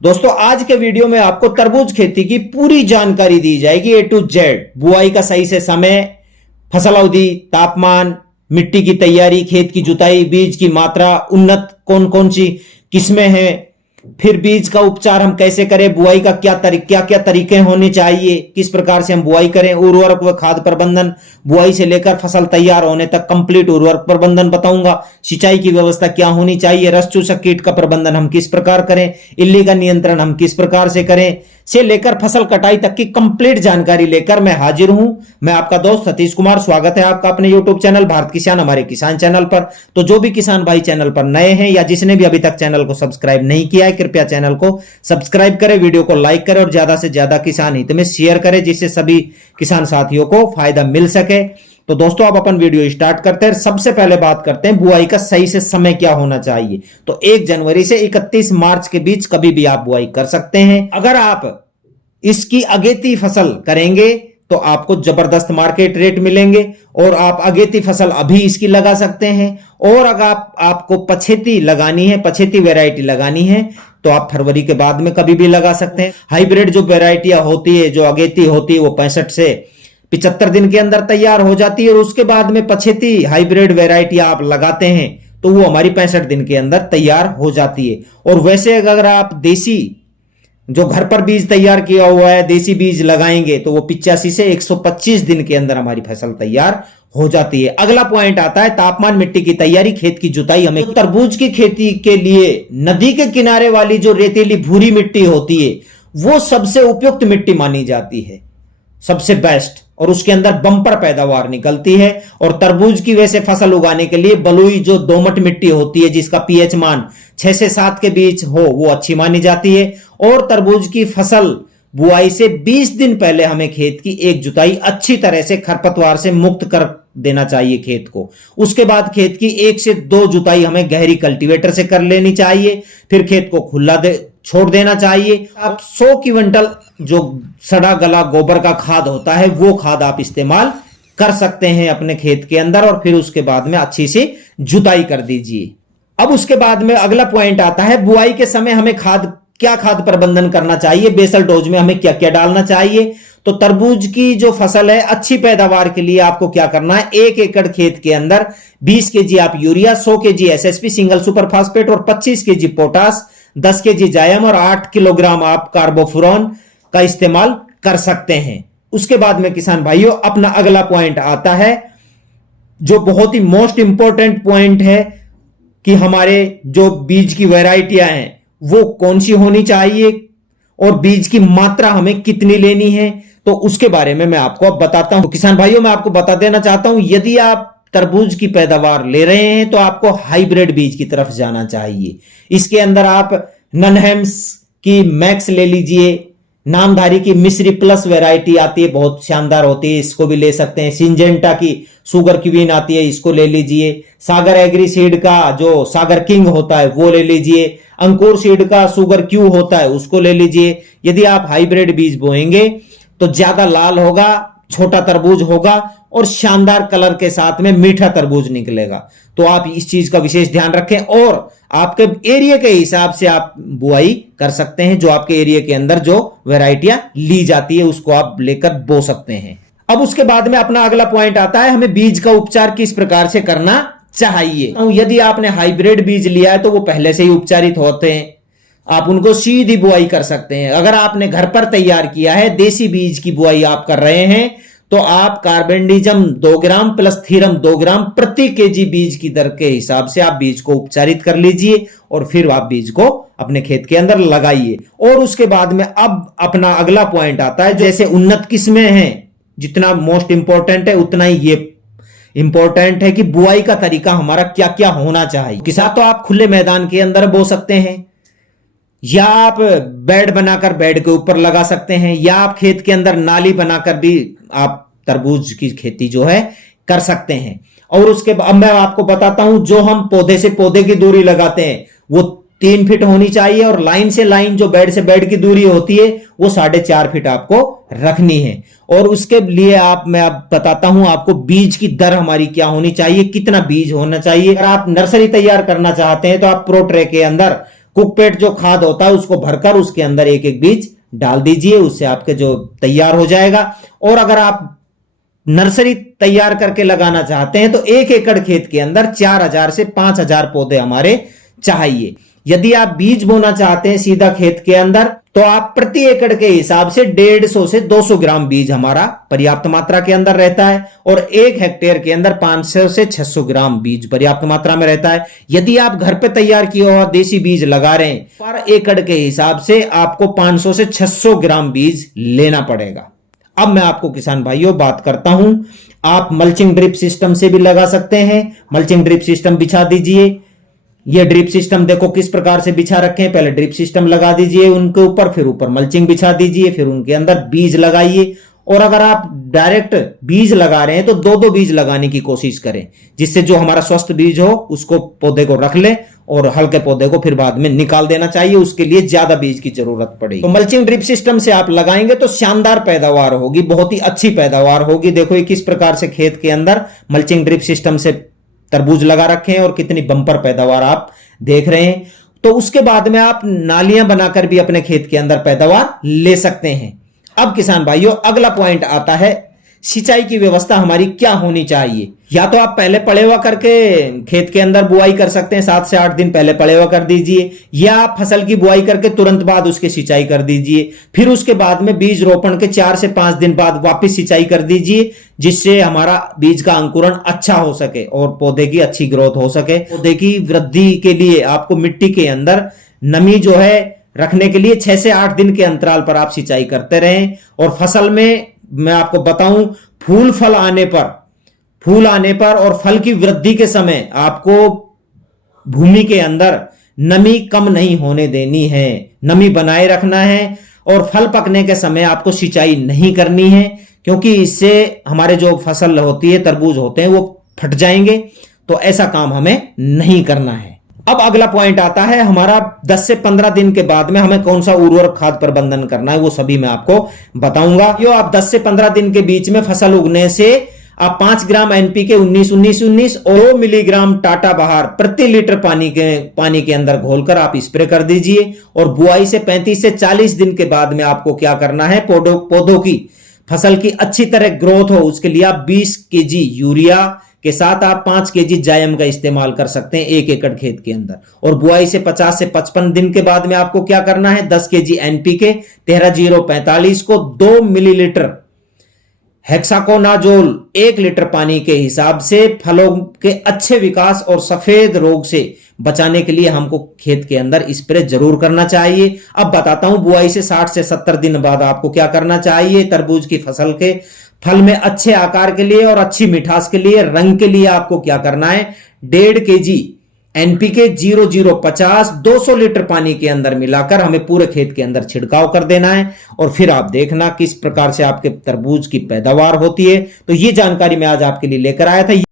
दोस्तों आज के वीडियो में आपको तरबूज खेती की पूरी जानकारी दी जाएगी ए टू जेड। बुआई का सही से समय, फसल अवधि, तापमान, मिट्टी की तैयारी, खेत की जुताई, बीज की मात्रा, उन्नत कौन कौन सी किस्में हैं, फिर बीज का उपचार हम कैसे करें, बुआई का क्या क्या तरीके होने चाहिए, किस प्रकार से हम बुआई करें, उर्वरक व खाद प्रबंधन, बुआई से लेकर फसल तैयार होने तक कंप्लीट उर्वरक प्रबंधन बताऊंगा। सिंचाई की व्यवस्था क्या होनी चाहिए, रस चूसक कीट का प्रबंधन हम किस प्रकार करें, इल्ली का नियंत्रण हम किस प्रकार से करें, से लेकर फसल कटाई तक की कंप्लीट जानकारी लेकर मैं हाजिर हूं। मैं आपका दोस्त सतीश कुमार, स्वागत है आपका अपने यूट्यूब चैनल भारत किसान, हमारे किसान चैनल पर। तो जो भी किसान भाई चैनल पर नए हैं या जिसने भी अभी तक चैनल को सब्सक्राइब नहीं किया है, कृपया चैनल को सब्सक्राइब करें, वीडियो को लाइक करें और ज्यादा से ज्यादा किसान हित में शेयर करें, जिससे सभी किसान साथियों को फायदा मिल सके। तो दोस्तों अब अपन वीडियो स्टार्ट करते हैं। सबसे पहले बात करते हैं बुआई का सही से समय क्या होना चाहिए। तो 1 जनवरी से 31 मार्च के बीच कभी भी आप बुआई कर सकते हैं। अगर आप इसकी अगेती फसल करेंगे तो आपको जबरदस्त मार्केट रेट मिलेंगे और आप अगेती फसल अभी इसकी लगा सकते हैं। और अगर आपको पछेती लगानी है, पछेती वैरायटी लगानी है, तो आप फरवरी के बाद में कभी भी लगा सकते हैं। हाइब्रिड जो वैरायटियां होती है, जो अगेती होती है, वो 65 से 75 दिन के अंदर तैयार हो जाती है और उसके बाद में पछेती हाइब्रिड वैरायटी आप लगाते हैं तो वो हमारी 65 दिन के अंदर तैयार हो जाती है। और वैसे अगर आप देसी जो घर पर बीज तैयार किया हुआ है, देसी बीज लगाएंगे तो वो 85 से 125 दिन के अंदर हमारी फसल तैयार हो जाती है। अगला पॉइंट आता है तापमान, मिट्टी की तैयारी, खेत की जुताई। हमें तरबूज की खेती के लिए नदी के किनारे वाली जो रेतीली भूरी मिट्टी होती है वो सबसे उपयुक्त मिट्टी मानी जाती है, सबसे बेस्ट, और उसके अंदर बम्पर पैदावार निकलती है। और तरबूज की वैसे फसल उगाने के लिए बलुई जो दोमट मिट्टी होती है, जिसका पीएच मान 6 से 7 के बीच हो, वो अच्छी मानी जाती है। और तरबूज की फसल बुआई से 20 दिन पहले हमें खेत की एक जुताई अच्छी तरह से खरपतवार से मुक्त कर देना चाहिए खेत को। उसके बाद खेत की 1 से 2 जुताई हमें गहरी कल्टीवेटर से कर लेनी चाहिए। फिर खेत को खुला छोड़ देना चाहिए। आप 100 क्विंटल जो सड़ा गला गोबर का खाद होता है वो खाद आप इस्तेमाल कर सकते हैं अपने खेत के अंदर, और फिर उसके बाद में अच्छी सी जुताई कर दीजिए। अब उसके बाद में अगला पॉइंट आता है बुआई के समय हमें क्या खाद प्रबंधन करना चाहिए, बेसल डोज में हमें क्या क्या डालना चाहिए। तो तरबूज की जो फसल है, अच्छी पैदावार के लिए आपको क्या करना है, 1 एकड़ खेत के अंदर 20 केजी आप urea, 100 KG SSP single super phosphate और 25 केजी पोटास, 10 केजी जायम और 8 किलोग्राम आप कार्बोफुरॉन का इस्तेमाल कर सकते हैं। उसके बाद में किसान भाइयों अपना अगला पॉइंट आता है जो बहुत ही मोस्ट इंपॉर्टेंट पॉइंट है कि हमारे जो बीज की वैरायटियां हैं वो कौन सी होनी चाहिए और बीज की मात्रा हमें कितनी लेनी है। तो उसके बारे में मैं आपको अब बताता हूं। किसान भाइयों मैं आपको बता देना चाहता हूं, यदि आप तरबूज की पैदावार ले रहे हैं तो आपको हाइब्रिड बीज की तरफ जाना चाहिए। इसके अंदर आप ननहेम्स की मैक्स ले लीजिए, नामधारी की मिस्री प्लस वैरायटी आती है, बहुत शानदार होती है, इसको भी ले सकते हैं। सिंजेंटा की सुगर क्वीन आती है, इसको ले लीजिए। सागर एग्री सीड का जो सागर किंग होता है वो ले लीजिए। अंकुर सीड का सुगर क्यू होता है, उसको ले लीजिए। यदि आप हाइब्रिड बीज बोएंगे तो ज्यादा लाल होगा, छोटा तरबूज होगा और शानदार कलर के साथ में मीठा तरबूज निकलेगा। तो आप इस चीज का विशेष ध्यान रखें और आपके एरिया के हिसाब से आप बुआई कर सकते हैं। जो आपके एरिया के अंदर जो वैरायटियां ली जाती है उसको आप लेकर बो सकते हैं। अब उसके बाद में अपना अगला पॉइंट आता है हमें बीज का उपचार किस प्रकार से करना चाहिए। यदि आपने हाइब्रिड बीज लिया है तो वो पहले से ही उपचारित होते हैं, आप उनको सीधी बुआई कर सकते हैं। अगर आपने घर पर तैयार किया है, देसी बीज की बुआई आप कर रहे हैं, तो आप कार्बेंडिजम 2 ग्राम प्लस थीरम 2 ग्राम प्रति केजी बीज की दर के हिसाब से आप बीज को उपचारित कर लीजिए और फिर आप बीज को अपने खेत के अंदर लगाइए। और उसके बाद में अब अपना अगला पॉइंट आता है, जैसे उन्नत किस्में हैं, जितना मोस्ट इंपॉर्टेंट है उतना ही ये इंपॉर्टेंट है कि बुआई का तरीका हमारा क्या क्या होना चाहिए। किसान तो आप खुले मैदान के अंदर बो सकते हैं, या आप बेड बनाकर बेड के ऊपर लगा सकते हैं, या आप खेत के अंदर नाली बनाकर भी आप तरबूज की खेती जो है कर सकते हैं। और उसके बाद मैं आपको बताता हूं, जो हम पौधे से पौधे की दूरी लगाते हैं वो 3 फीट होनी चाहिए और लाइन से लाइन जो बेड से बेड की दूरी होती है वो 4.5 फीट आपको रखनी है। और उसके लिए मैं आप बताता हूं आपको बीज की दर हमारी क्या होनी चाहिए, कितना बीज होना चाहिए। अगर आप नर्सरी तैयार करना चाहते हैं तो आप प्रो ट्रे के अंदर कुकपेट जो खाद होता है उसको भरकर उसके अंदर एक एक बीज डाल दीजिए, उससे आपके जो तैयार हो जाएगा। और अगर आप नर्सरी तैयार करके लगाना चाहते हैं तो 1 एकड़ खेत के अंदर 4000 से 5000 पौधे हमारे चाहिए। यदि आप बीज बोना चाहते हैं सीधा खेत के अंदर तो आप प्रति एकड़ के हिसाब से 150 से 200 ग्राम बीज हमारा पर्याप्त मात्रा के अंदर रहता है, और 1 हेक्टेयर के अंदर 500 से 600 ग्राम बीज पर्याप्त मात्रा में रहता है। यदि आप घर पे तैयार किया हुआ देसी बीज लगा रहे हैं पर एकड़ के हिसाब से आपको 500 से 600 ग्राम बीज लेना पड़ेगा। अब मैं आपको किसान भाइयों बात करता हूं, आप मल्चिंग ड्रिप सिस्टम से भी लगा सकते हैं। मल्चिंग ड्रिप सिस्टम बिछा दीजिए। ये ड्रिप सिस्टम देखो किस प्रकार से बिछा रखे हैं, पहले ड्रिप सिस्टम लगा दीजिए उनके ऊपर, फिर ऊपर मल्चिंग बिछा दीजिए, फिर उनके अंदर बीज लगाइए। और अगर आप डायरेक्ट बीज लगा रहे हैं तो 2-2 बीज लगाने की कोशिश करें, जिससे जो हमारा स्वस्थ बीज हो उसको पौधे को रख ले और हल्के पौधे को फिर बाद में निकाल देना चाहिए, उसके लिए ज्यादा बीज की जरूरत पड़ेगी। तो मल्चिंग ड्रिप सिस्टम से आप लगाएंगे तो शानदार पैदावार होगी, बहुत ही अच्छी पैदावार होगी। देखो ये किस प्रकार से खेत के अंदर मल्चिंग ड्रिप सिस्टम से तरबूज लगा रखे हैं और कितनी बंपर पैदावार आप देख रहे हैं। तो उसके बाद में आप नालियां बनाकर भी अपने खेत के अंदर पैदावार ले सकते हैं। अब किसान भाइयों अगला पॉइंट आता है, सिंचाई की व्यवस्था हमारी क्या होनी चाहिए। या तो आप पहले पलेवा करके खेत के अंदर बुआई कर सकते हैं, 7 से 8 दिन पहले पलेवा कर दीजिए, या आप फसल की बुआई करके तुरंत बाद उसकी सिंचाई कर दीजिए। फिर उसके बाद में बीज रोपण के 4 से 5 दिन बाद वापस सिंचाई कर दीजिए, जिससे हमारा बीज का अंकुरण अच्छा हो सके और पौधे की अच्छी ग्रोथ हो सके। पौधे की वृद्धि के लिए आपको मिट्टी के अंदर नमी जो है रखने के लिए 6 से 8 दिन के अंतराल पर आप सिंचाई करते रहें। और फसल में मैं आपको बताऊं, फूल आने पर और फल की वृद्धि के समय आपको भूमि के अंदर नमी कम नहीं होने देनी है, नमी बनाए रखना है। और फल पकने के समय आपको सिंचाई नहीं करनी है, क्योंकि इससे हमारे जो फसल होती है, तरबूज होते हैं, वो फट जाएंगे। तो ऐसा काम हमें नहीं करना है। अब अगला पॉइंट आता है हमारा 10 से 15 दिन के बाद में हमें कौन सा उर्वरक खाद प्रबंधन करना है, वो सभी मैं आपको बताऊंगा। यो आप 10 से 15 दिन के बीच में फसल उगने से आप 5 ग्राम एनपीके 19-19-19 और 2 मिलीग्राम टाटा बहार प्रति लीटर पानी के अंदर घोलकर आप स्प्रे कर दीजिए। और बुआई से 35 से 40 दिन के बाद में आपको क्या करना है, पौधों की फसल की अच्छी तरह ग्रोथ हो उसके लिए आप 20 केजी यूरिया के साथ आप 5 केजी जायम का इस्तेमाल कर सकते हैं 1 एकड़ खेत के अंदर। और बुआई से 50 से 55 दिन के बाद में आपको क्या करना है, 10 केजी एनपीके 13-0-45 को 2 मिलीलीटर हेक्साकोनाजोल 1 लीटर पानी के हिसाब से फलों के अच्छे विकास और सफेद रोग से बचाने के लिए हमको खेत के अंदर स्प्रे जरूर करना चाहिए। अब बताता हूं बुआई से 60 से 70 दिन बाद आपको क्या करना चाहिए। तरबूज की फसल के फल में अच्छे आकार के लिए और अच्छी मिठास के लिए, रंग के लिए आपको क्या करना है, 1.5 केजी एनपीके 0050 200 लीटर पानी के अंदर मिलाकर हमें पूरे खेत के अंदर छिड़काव कर देना है। और फिर आप देखना किस प्रकार से आपके तरबूज की पैदावार होती है। तो ये जानकारी मैं आज आपके लिए लेकर आया था।